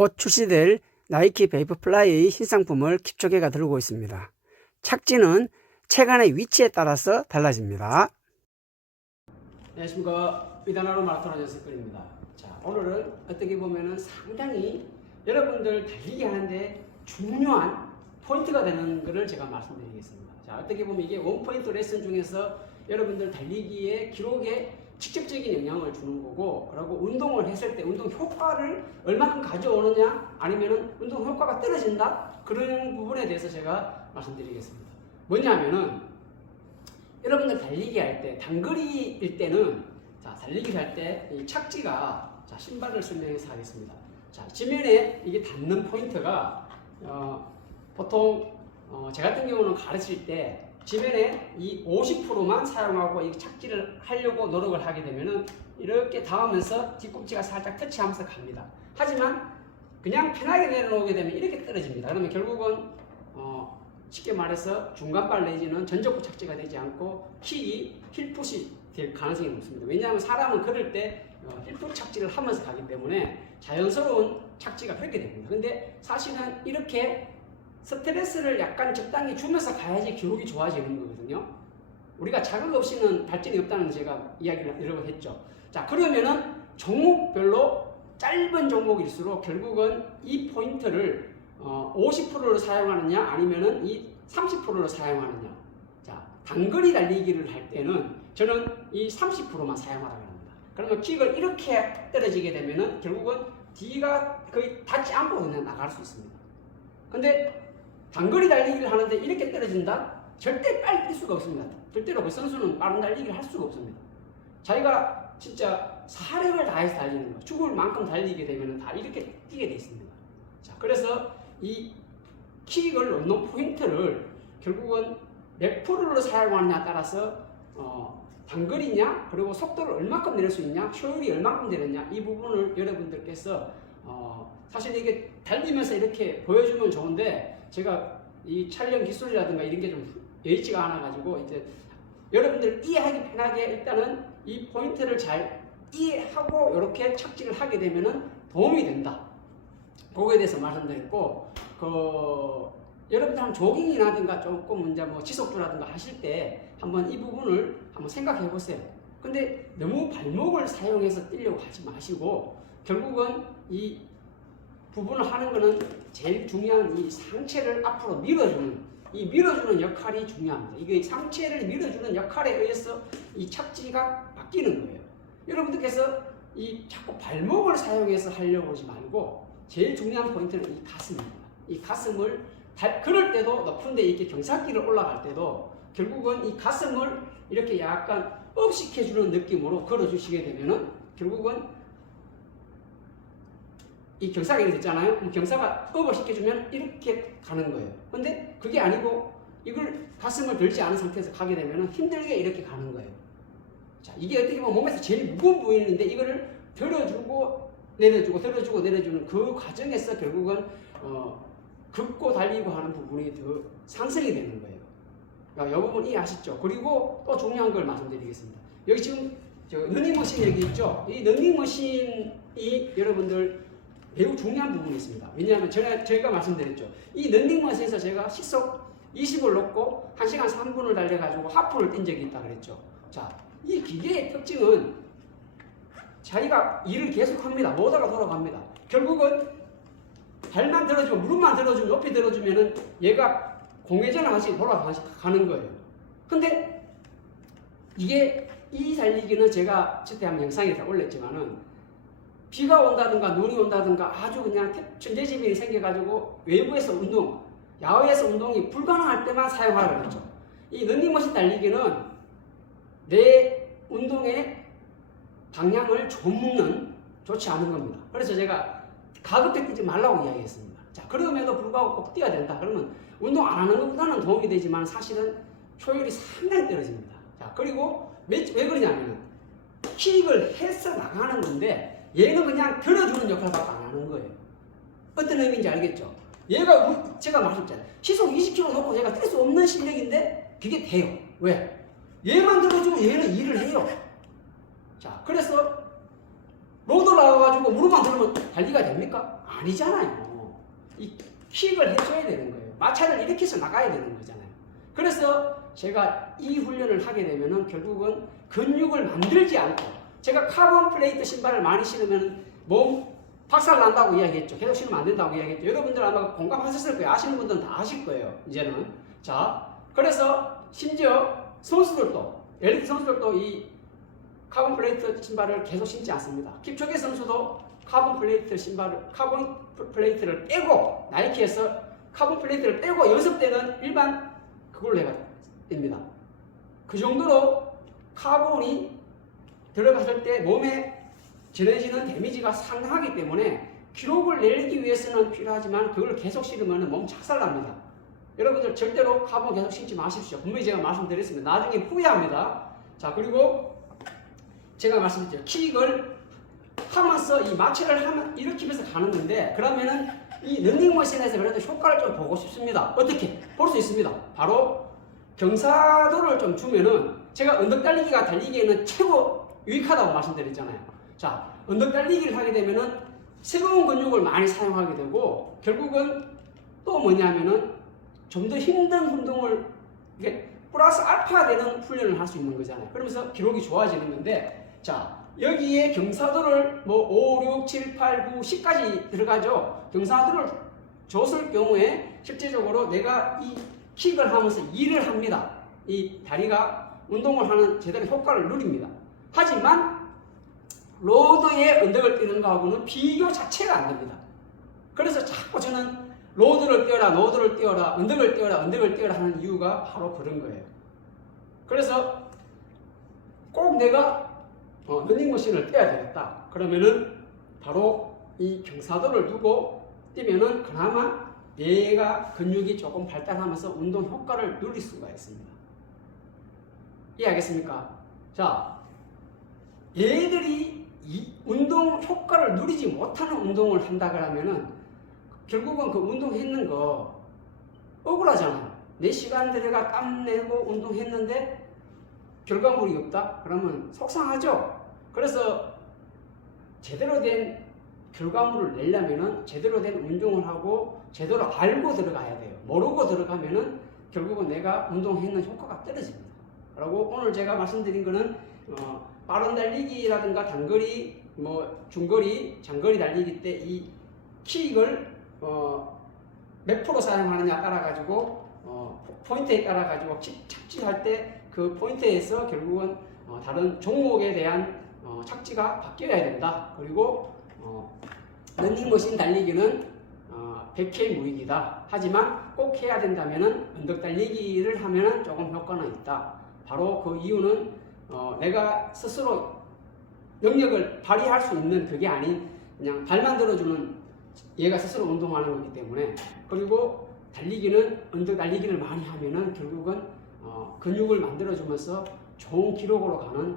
곧 출시될 나이키 베이프 플라이 신상품을 킵초계가 들고 있습니다. 착지는 체간의 위치에 따라서 달라집니다. 안녕하십니까. 위단하루 마라톤 아저씨입니다. 자, 오늘은 어떻게 보면은 상당히 여러분들 달리기 하는데 중요한 포인트가 되는 것을 제가 말씀드리겠습니다. 자, 어떻게 보면 이게 원 포인트 레슨 중에서 여러분들 달리기의 기록에 직접적인 영향을 주는 거고, 그리고 운동을 했을 때 운동 효과를 얼마큼 가져오느냐, 아니면은 운동 효과가 떨어진다? 그런 부분에 대해서 제가 말씀드리겠습니다. 뭐냐면은, 여러분들 달리기 할 때, 단거리일 때는, 자, 달리기 할 때 이 착지가, 자, 신발을 설명해서 하겠습니다. 자, 지면에 이게 닿는 포인트가, 어, 보통, 어, 제 같은 경우는 가르칠 때, 지면에 이 50%만 사용하고 이 착지를 하려고 노력을 하게 되면은 이렇게 닿으면서 뒤꿈치가 살짝 터치하면서 갑니다. 하지만 그냥 편하게 내려놓게 되면 이렇게 떨어집니다. 그러면 결국은 어 쉽게 말해서 중간발 내지는 전적구 착지가 되지 않고 킥이 힐풋이 될 가능성이 높습니다. 왜냐하면 사람은 걸을 때 어, 힐풋 착지를 하면서 가기 때문에 자연스러운 착지가 그렇게 됩니다. 근데 사실은 이렇게 스트레스를 약간 적당히 주면서 가야지 기록이 좋아지는 거거든요. 우리가 자극 없이는 발전이 없다는 제가 이야기를 여러 번 했죠. 자, 그러면은 종목별로 짧은 종목일수록 결국은 이 포인트를 어, 50%로 사용하느냐 아니면은 이 30%로 사용하느냐. 자, 단거리 달리기를 할 때는 저는 이 30%만 사용하라고 합니다. 그러면 킥을 이렇게 떨어지게 되면은 결국은 뒤가 거의 닿지 않고 그냥 나갈 수 있습니다. 근데 단거리 달리기를 하는데 이렇게 떨어진다? 절대 빨리 뛸 수가 없습니다. 절대로 그 선수는 빠른 달리기를 할 수가 없습니다. 자기가 진짜 사력을 다해서 달리는 거, 죽을 만큼 달리게 되면 다 이렇게 뛰게 돼 있습니다. 자, 그래서 이 킥을 넣는 포인트를 결국은 몇 프로를 사용하느냐 따라서 어, 단거리냐 그리고 속도를 얼마큼 내릴 수 있냐 효율이 얼마큼 되느냐 이 부분을 여러분들께서 어, 사실 이게 달리면서 이렇게 보여주면 좋은데 제가 이 촬영 기술이라든가 이런 게좀 여의치가 않아 가지고 이제 여러분들 이해하기 편하게 일단은 이 포인트를 잘 이해하고 이렇게 착지를 하게 되면은 도움이 된다. 그거에 대해서 말씀드렸고 그 여러분들 한 조깅이라든가 조금 이제 뭐 지속주라든가 하실 때 한번 이 부분을 한번 생각해 보세요. 근데 너무 발목을 사용해서 뛰려고 하지 마시고 결국은 이 부분을 하는 거는 제일 중요한 이 상체를 앞으로 밀어주는 이 밀어주는 역할이 중요합니다. 이게 상체를 밀어주는 역할에 의해서 이 착지가 바뀌는 거예요. 여러분들께서 이 자꾸 발목을 사용해서 하려고 하지 말고 제일 중요한 포인트는 이 가슴입니다. 이 가슴을 달, 그럴 때도 높은데 이렇게 경사길을 올라갈 때도 결국은 이 가슴을 이렇게 약간 업시켜주는 느낌으로 걸어주시게 되면은 결국은 이 경사가 이렇게 됐잖아요. 경사가 업을 시켜주면 이렇게 가는 거예요. 근데 그게 아니고 이걸 가슴을 들지 않은 상태에서 가게 되면 힘들게 이렇게 가는 거예요. 자, 이게 어떻게 보면 몸에서 제일 무거운 부위인데 이거를 들어주고 내려주고 들어주고 내려주는 그 과정에서 결국은 어, 긋고 달리고 하는 부분이 더 상승이 되는 거예요. 그러니까 이 부분 이해하시죠? 그리고 또 중요한 걸 말씀드리겠습니다. 여기 지금 저 러닝머신 여기 있죠? 이 러닝머신이 여러분들 매우 중요한 부분이 있습니다. 왜냐하면 제가, 제가 말씀드렸죠. 이 런닝머신에서 제가 시속 20을 놓고 1시간 3분을 달려가지고 하프를 뛴 적이 있다 그랬죠. 자, 이 기계의 특징은 자기가 일을 계속 합니다. 모다가 돌아갑니다. 결국은 발만 들어주고 무릎만 들어주고 높이 들어주면은 얘가 공회전을 하시 돌아가는 거예요. 근데 이게 이 달리기는 제가 한번 영상에서 올렸지만은 비가 온다든가 눈이 온다든가 아주 그냥 천재지변이 생겨가지고 외부에서 운동, 야외에서 운동이 불가능할 때만 사용하라고 그랬죠. 이 런닝머신 달리기는 내 운동의 방향을 좁는 좋지 않은 겁니다. 그래서 제가 가급적 뛰지 말라고 이야기했습니다. 자, 그럼에도 불구하고 꼭 뛰어야 된다. 그러면 운동 안 하는 것보다는 도움이 되지만 사실은 효율이 상당히 떨어집니다. 자, 그리고 왜, 왜 그러냐면 킥을 해서 나가는 건데 얘는 그냥 들어주는 역할밖에 안 하는 거예요. 어떤 의미인지 알겠죠? 얘가 우- 제가 말했잖아요. 시속 20km 놓고 제가 뛸 수 없는 실력인데 그게 돼요. 왜? 얘만 들어주면 얘는 일을 해요. 자, 그래서 로드 나와가지고 무릎만 들으면 달리기가 됩니까? 아니잖아요. 이 킥을 해줘야 되는 거예요. 마찰을 일으켜서 나가야 되는 거잖아요. 그래서 제가 이 훈련을 하게 되면은 결국은 근육을 만들지 않고 제가 카본 플레이트 신발을 많이 신으면 몸 박살 난다고 이야기했죠. 계속 신으면 안 된다고 이야기했죠. 여러분들 아마 공감하셨을 거예요. 아시는 분들은 다 아실 거예요. 이제는. 자, 그래서 심지어 선수들도 엘리트 선수들도 이 카본 플레이트 신발을 계속 신지 않습니다. 킵초게 선수도 카본 플레이트 신발을 카본 플레이트를 빼고 나이키에서 카본 플레이트를 빼고 연습 때는 일반 그걸로 해가 됩니다. 그 정도로 카본이 들어갔을 때 몸에 지내지는 데미지가 상당하기 때문에 기록을 내기 위해서는 필요하지만 그걸 계속 신으면 몸 착살납니다. 여러분들 절대로 카본 계속 신지 마십시오. 분명히 제가 말씀드렸습니다. 나중에 후회합니다. 자 그리고 제가 말씀드렸죠. 킥을 하면서 이 마취를 하면 일으키면서 가는 건데 그러면은 이 런닝머신에서 그래도 효과를 좀 보고 싶습니다. 어떻게? 볼 수 있습니다. 바로 경사도를 좀 주면은 제가 언덕 달리기가 달리기에는 최고 유익하다고 말씀드렸잖아요. 자, 언덕 달리기를 하게 되면은 새로운 근육을 많이 사용하게 되고 결국은 또 뭐냐면은 좀 더 힘든 운동을 이게 플러스 알파 되는 훈련을 할 수 있는 거잖아요. 그러면서 기록이 좋아지는 건데 자, 여기에 경사도를 뭐 5, 6, 7, 8, 9, 10까지 들어가죠. 경사도를 줬을 경우에 실제적으로 내가 이 킥을 하면서 일을 합니다. 이 다리가 운동을 하는 제대로 효과를 누립니다. 하지만 로드의 언덕을 뛰는 거하고는 비교 자체가 안 됩니다. 그래서 자꾸 저는 로드를 띄워라, 로드를 띄워라, 언덕을 띄워라, 언덕을 띄워라 하는 이유가 바로 그런 거예요. 그래서 꼭 내가 어, 런닝머신을 떼야 되겠다. 그러면은 바로 이 경사도를 두고 뛰면은 그나마 뇌가 근육이 조금 발달하면서 운동 효과를 누릴 수가 있습니다. 이해하겠습니까? 자, 얘들이 이 운동 효과를 누리지 못하는 운동을 한다 그러면은 결국은 그 운동했는 거 억울하잖아요. 내 시간 들여가 땀 내고 운동했는데 결과물이 없다? 그러면 속상하죠? 그래서 제대로 된 결과물을 내려면은 제대로 된 운동을 하고 제대로 알고 들어가야 돼요. 모르고 들어가면은 결국은 내가 운동했는 효과가 떨어집니다. 그리고 오늘 제가 말씀드린 거는 어, 빠른 달리기라든가 단거리, 뭐 중거리, 장거리 달리기 때 이 킥을 어, 몇 프로 사용하느냐 따라 가지고 어, 포인트에 따라 가지고 착지할 때 그 포인트에서 결국은 어, 다른 종목에 대한 어, 착지가 바뀌어야 된다. 그리고 어, 런닝머신 달리기는 어, 100K 무익이다. 하지만 꼭 해야 된다면은 언덕 달리기를 하면은 조금 효과는 있다. 바로 그 이유는 어, 내가 스스로 능력을 발휘할 수 있는 그게 아닌 그냥 발만 들어주는 얘가 스스로 운동하는 거기 때문에 그리고 달리기는 언덕 달리기를 많이 하면은 결국은 어, 근육을 만들어주면서 좋은 기록으로 가는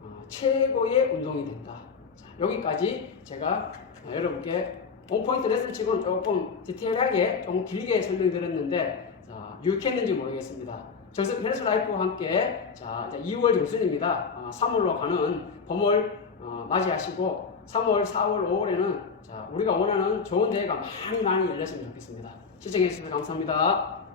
어, 최고의 운동이 된다. 자, 여기까지 제가 어, 여러분께 원포인트 레슨 치고는 조금 디테일하게 조금 길게 설명드렸는데 자, 유익했는지 모르겠습니다. 저스 헬스 라이프와 함께 자, 이제 2월 중순입니다. 어, 3월로 가는 봄을 어, 맞이하시고 3월, 4월, 5월에는 자, 우리가 원하는 좋은 대회가 많이 많이 열렸으면 좋겠습니다. 시청해주셔서 감사합니다.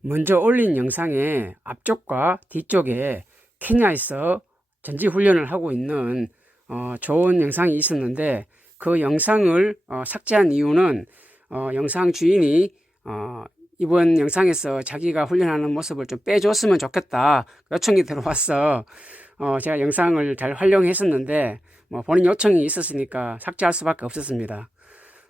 먼저 올린 영상의 앞쪽과 뒤쪽에 케냐에서 전지 훈련을 하고 있는 어, 좋은 영상이 있었는데 그 영상을 어, 삭제한 이유는 어, 영상 주인이 어, 이번 영상에서 자기가 훈련하는 모습을 좀 빼줬으면 좋겠다 요청이 들어와서 어, 제가 영상을 잘 활용했었는데 뭐 본인 요청이 있었으니까 삭제할 수밖에 없었습니다.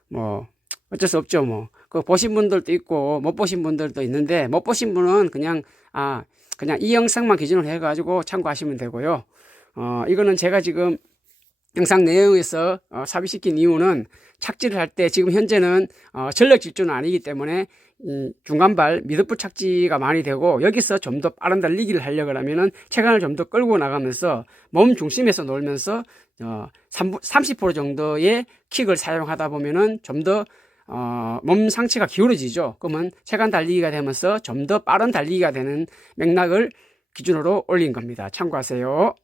뭐 어쩔 수 없죠 뭐. 그 보신 분들도 있고 못 보신 분들도 있는데 못 보신 분은 그냥 아 그냥 이 영상만 기준으로 해가지고 참고하시면 되고요. 어 이거는 제가 지금 영상 내용에서 어, 삽입시킨 이유는 착지를 할 때 지금 현재는 어, 전력 질주는 아니기 때문에 이 중간발 미드풀 착지가 많이 되고 여기서 좀 더 빠른 달리기를 하려고 하면은 체간을 좀 더 끌고 나가면서 몸 중심에서 놀면서 어, 30% 정도의 킥을 사용하다 보면은 좀더 어, 몸 상체가 기울어지죠. 그러면 체간 달리기가 되면서 좀 더 빠른 달리기가 되는 맥락을 기준으로 올린 겁니다. 참고하세요.